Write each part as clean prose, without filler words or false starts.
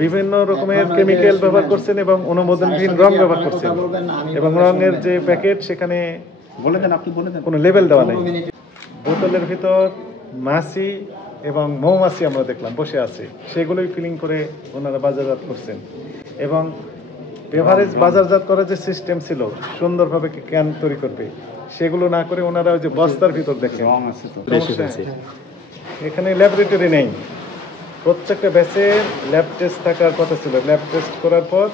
বিভিন্ন রকমের কেমিক্যাল ব্যবহার করছেন এবং অনুমোদনবিহীন রং ব্যবহার করছেন এবং রঙের যে প্যাকেট সেখানে কোনো লেবেল দেওয়া নেই। বোতলের ভিতর মাছি এবং মৌমাছি আমরা দেখলাম বসে আছে, সেগুলোই ফিলিং করে ওনারা বাজারজাত করছেন এবং বেভারেজ বাজারজাত করার যে সিস্টেম ছিল সুন্দরভাবে ক্যান তৈরি করবে সেগুলো না করে ওনারা ওই যে বস্তার ভিতর দেখেন। এখানে ল্যাবরেটরি নেই, প্রত্যেকটা ব্যাচের ল্যাব টেস্ট থাকার কথা ছিল। ল্যাব টেস্ট করার পর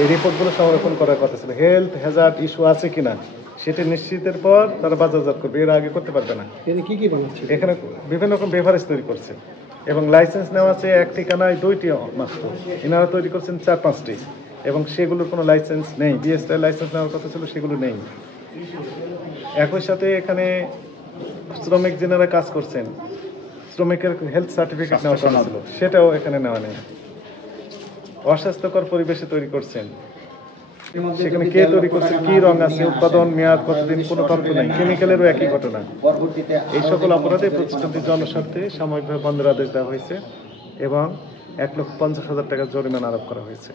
এই রিপোর্টগুলো সংরক্ষণ করার কথা ছিল। হেলথ হ্যাজার্ড ইস্যু আছে কিনা সেটি নিশ্চিতের পর তারা বাজারজাত করবে, এর আগে করতে পারবে না। এখানে বিভিন্ন রকম বেভারেজ তৈরি করছে এবং লাইসেন্স নেওয়া আছে এক ঠিকানায় 2টি মাত্র, এনারা তৈরি করছেন 4-5টি এবং সেগুলোর কোনো লাইসেন্স নেই। বিএসটি লাইসেন্স নেওয়ার কথা ছিল, সেগুলো নেই। একই সাথে এখানে শ্রমিক যেনারা কাজ করছেন শ্রমিকের হেলথ সার্টিফিকেট নেওয়া কথা ছিল, সেটাও এখানে নেওয়া নেই। অস্বাস্থ্যকর পরিবেশে তৈরি করছেন, সেখানে কে তৈরি করছে, কি রং আছে, উৎপাদন মেয়াদ কতদিন, কোনো তর্ক নেই। কেমিক্যালেরও একই ঘটনা। এই সকল অপরাধে প্রতিষ্ঠানটির জনস্বার্থে সাময়িকভাবে বন্ধের আদেশ দেওয়া হয়েছে এবং 1,50,000 টাকা জরিমানা আরোপ করা হয়েছে।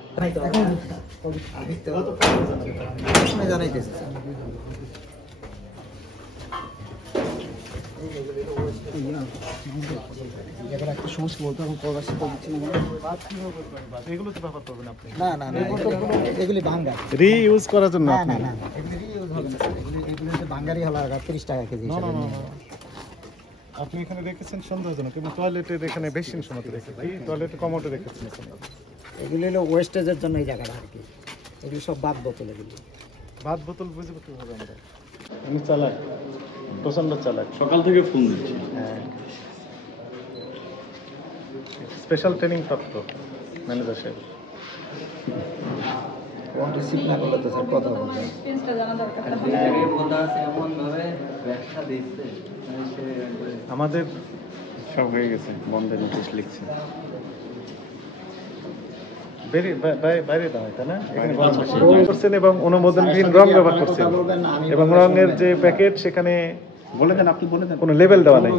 রিইউজ করার জন্য আপনি এখানে রেখেছেন সন্দেহজনক এবং টয়লেটের এখানে বেশি সময় রেখেছেন, টয়লেটে কমোডে রেখেছেন। এগুলি হলো ওয়েস্টেজের জন্য এই জায়গাটা আর কি। এগুলি সব বাদ বোতল। এগুলি বাদ বোতল বুঝবো কিভাবে আমরা? আমি চালাক, প্রচন্ড চালাক, সকাল থেকে ফোন দিচ্ছি। হ্যাঁ, স্পেশাল ট্রেনিং প্রাপ্ত ম্যানেজার সাহেব। রিসিভ না করলে তো স্যার কথা বলবেন। আমাদের সব হয়ে গেছে, বন্ধের নোটিশ লিখছে। বাইরে দাঁড়ায় তাই না? করছেন এবং অনুমোদনবিহীন রং ব্যবহার করছেন এবং রঙের যে প্যাকেট সেখানে কোনো লেবেল দেওয়া নেই।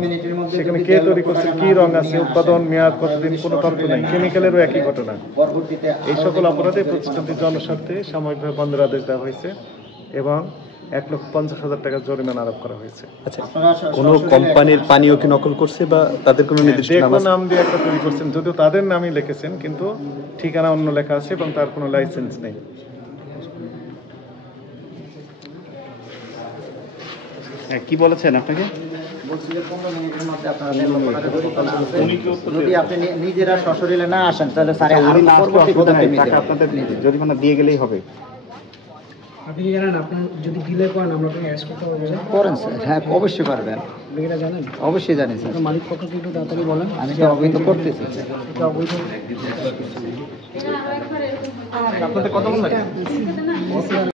সেখানে কে তৈরি করছে, কি রং আছে, উৎপাদন মেয়াদ কতদিন, কোনো তর্ক নেই। কেমিক্যালেরও একই ঘটনা। এই সকল অপরাধে প্রতিষ্ঠানটির জনস্বার্থে সাময়িকভাবে বন্ধের আদেশ দেওয়া হয়েছে এবং 1,50,000 টাকা জরিমানা আরোপ করা হয়েছে। আচ্ছা, কোনো কোম্পানির পানীয় কি নকল করছে বা তাদের কোনো নির্দিষ্ট নাম দিয়ে একটা তৈরি করছেন, যদিও তাদের নামই লিখেছেন কিন্তু ঠিকানা অন্য লেখা আছে এবং তার কোনো লাইসেন্স নেই। কি বলেছেন আপনাকে? যদি আপনি নিজেরা সশরীরে না আসেন তাহলে স্যার আপনাদের জরিমানা দিয়ে গেলেই হবে। আপনি কি জানেন আপনি যদি ডিলে করেন আমরা আপনাকে অ্যারেস্ট করতে পারবো? করেন স্যার। হ্যাঁ, অবশ্যই পারবেন। আপনি এটা জানেন? অবশ্যই জানি স্যার। মালিক পক্ষকে একটু তাড়াতাড়ি বলেন। আমি তো অবৈধ করতেছি স্যার। এটা অবৈধ। আপনাদের কত বল লাগে?